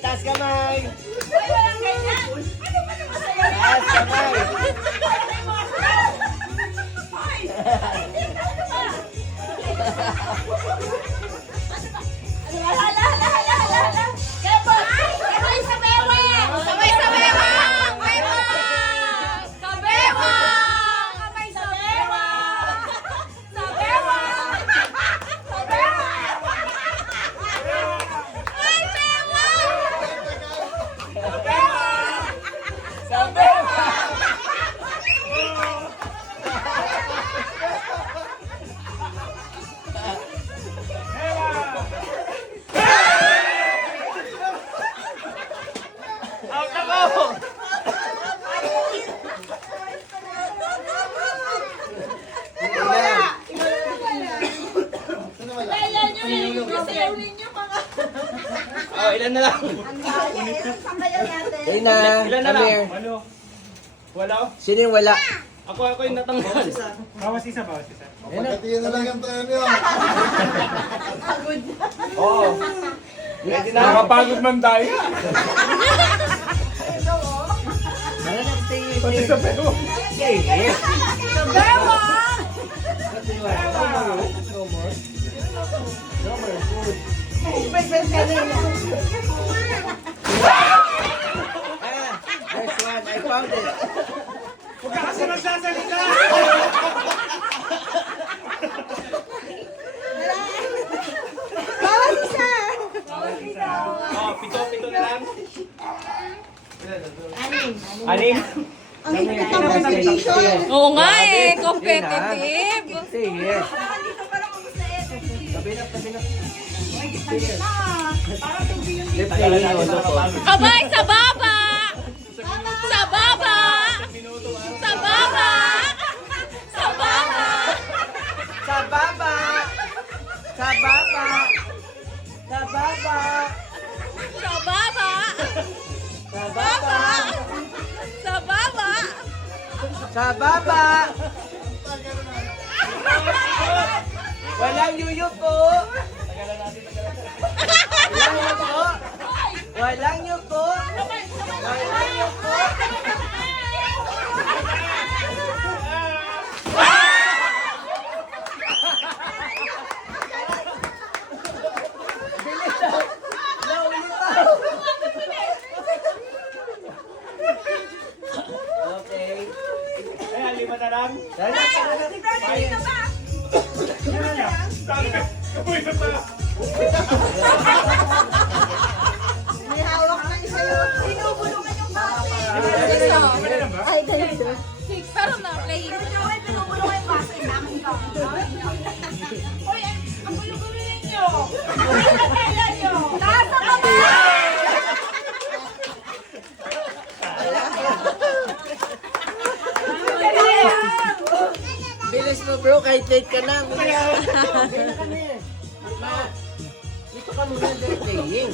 taas kamay. Ay, walang ganyan. Ano ba naman sa'yo? Taas kamay. Ay! Hindi, ano ba? Hala, hala, hala, hala, hala. Kebo! Kebo sa bewang! Sabay sa bewang! Bewang! Sa bewang! Sabay sa bewang! Sa bewang! Sa bewang! Ay, bewang! Sa bewang! Sa bewang. Out ako! Kaya nyo eh, sayaw ninyo mga... Oh, ilan na lang? Ayun na, Ilan na come lang? here. Ano? Wala? Sino yung wala? Ako yung natanggal. Bawas isa. Pagkatiyan na lang ang tayo niyo. Oo. Ready na? Nakapagod man tayo. Pati sa pero. Yes. Sa bewang! No more. No more food. Ah, there's one. I found it. Huwag ka kasi magsasalita. Oh, pito na lang. Anim. Oo nga eh, competitive. Say yes. Dito pa lang ako sa ito. Tabi na, tabi na. Parang tubig yung Left na yun, ano ko. Kabay sa baba! Sa baba! Sa baba! Sa baba! Sa baba! Sa baba! Sa baba! Sa baba! Sa baba! Sa baba! Sa baba! Walang yuyuko! Walang yuyuko! Walang yuyuko! Walang yuyuko! Okay. Ayan, 5 na lang. Sana, sana. Uy, isa pa. May hawak na isa yun. Binubulungan yung base. Wala lang ba? Ay, ganito. Pero na-play. Binubulungan yung base. Namin ka. Uy, ang bulungan ninyo. Ang kaya nyo. Taas ang baba! Bilis mo bro, kahit late ka na. Okay na kami. Ma, dito ka muna dahil playing.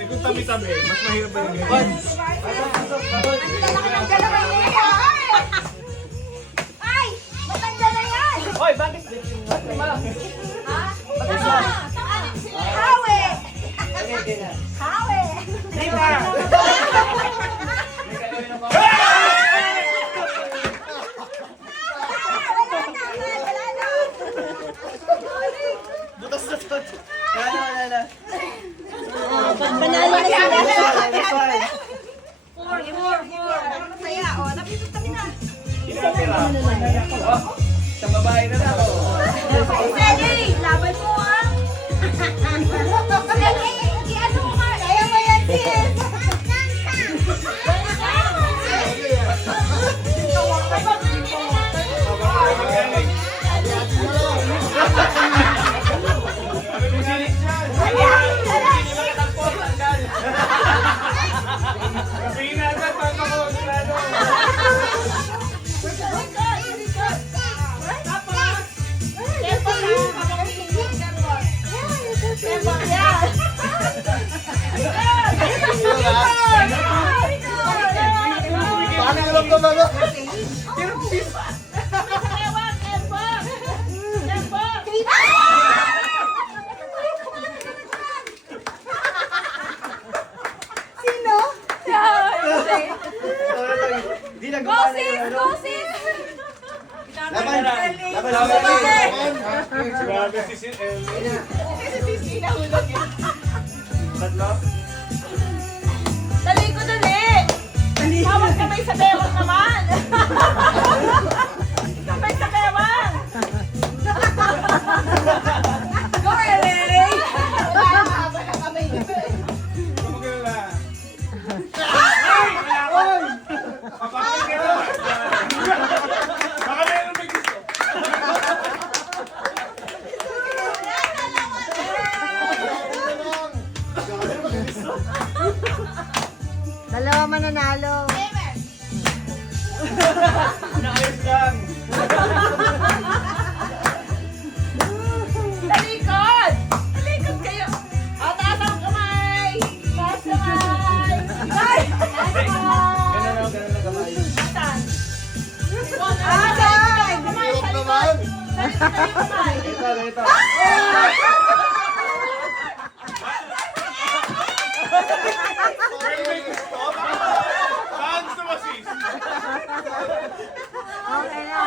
Eh, kung tabi-tabi, mas mahirap ba yung ganyan? Ang ng dalawa niya. Ay! Matanda na yan! Hoy, bakit? Ha? Hawi! Hawi! Butas na to. Wala. Panalo na sila. Four. Masaya. O, tabi na. Tira. Oh, sa babae na lang. Selly, laban mo ah. Selly, ano mo ka? Kaya mo yan, sis. Sabihin na agad, pagkakakulado. Grabe si Tatlo? Talikod ulit! Bawat kamay sa bewang naman! Kamay sa bewang! Go, Ellen! Wala na haba ng kamay nito eh. Kumagala. Ay! Papakit ka na. Baka meron may gusto. Dalawa mananalo. Naayos lang. Talikod! Talikod kayo! O, taas ang kamay! Taas kamay! Ay! Taas kamay! Ganun na kamay. Saan? Agay! Kamay, Hirap talikod! naman. Talikod, kamay! Ito. Meron may gusto. Saan gusto mo, sis? Okay na.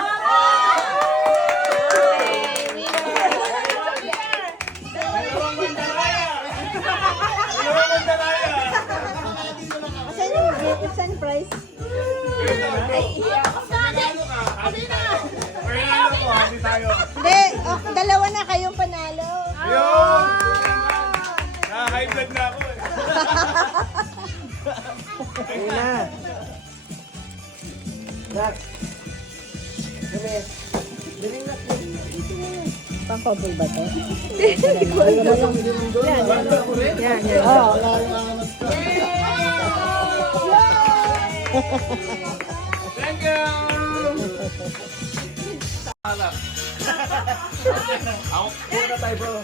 Dalawang mandalaya. Dalawang mandalaya. Saan yung gift? Saan yung prize? Ito, bro. Manalo ka. Hati tayo. Manalo ko, hati tayo. Hindi, dalawa na kayong panalo. Yun! High blood na ako eh. Ayun na. Nak. Kami. Biling nak. Pang-couple ba to? Yan. Oo. Thank you! Ako, pura tayo bro.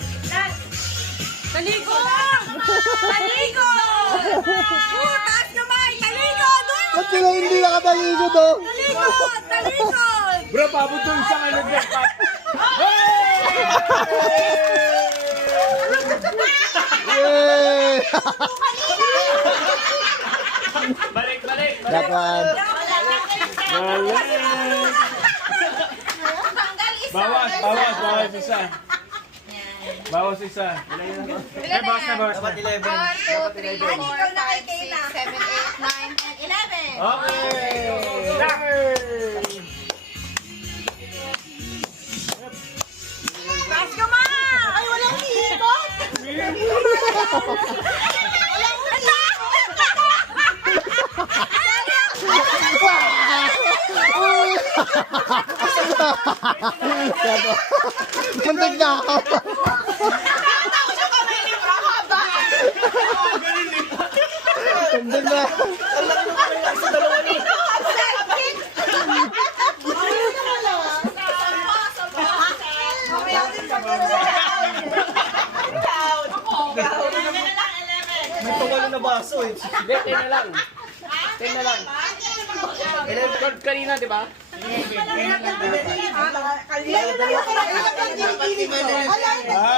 Talikod! Talikod! Taas kamay! Talikod! Ba't sila hindi nakatalikod oh? Talikod! Talikod! Bro, pabot doon sa ano dyan. Yay! Balik, balik! That one. Bawas isa. Bawas isa. Ilan na yan? Dapat 11. 1, 2, 3, 4, 5, 6, 7, 8, 9, 10, 11. Okay! Taas kamay! Ay, walang hiikot! Walang Muntik na ako. Nakatawa siya kamay ni Bro haba! Muntik na. May tumalo na baso eh. Hindi, 10 na lang. 10 na lang. 11 kanina, di ba?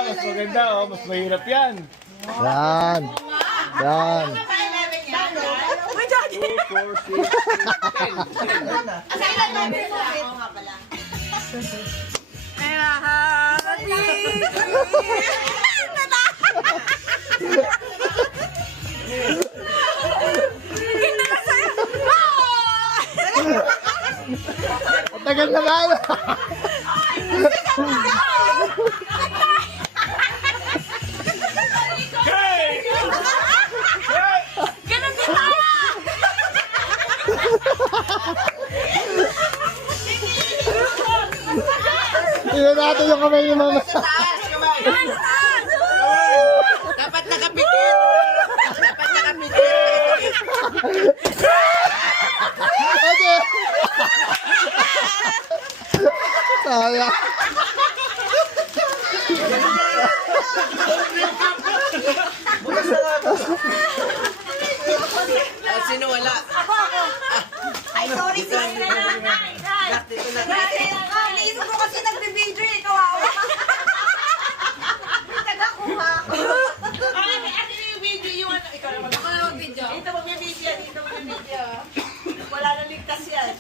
Mas maganda oh. Mas mahirap yan. Yan. Yan. 2, 4, 6, 10. Ang tagal na nga. Okay! Ganun din tayo! Tingnan natin yung kamay ni mama. Taas, kamay. Dapat nakapikit. Dapat nakapikit. Okay. Sayang. Bukas na nga to. Sino wala? Ay, sorry, sorry na lang. Nak, dito na. Naisip ko kasi nagbibideo eh, kawawa. Taga-kuha ko. Ay, ano yung video yung ano? Ikaw naman. Ako naman video. Dito magbibideo, dito magbibideo. Wala na ligtas yan.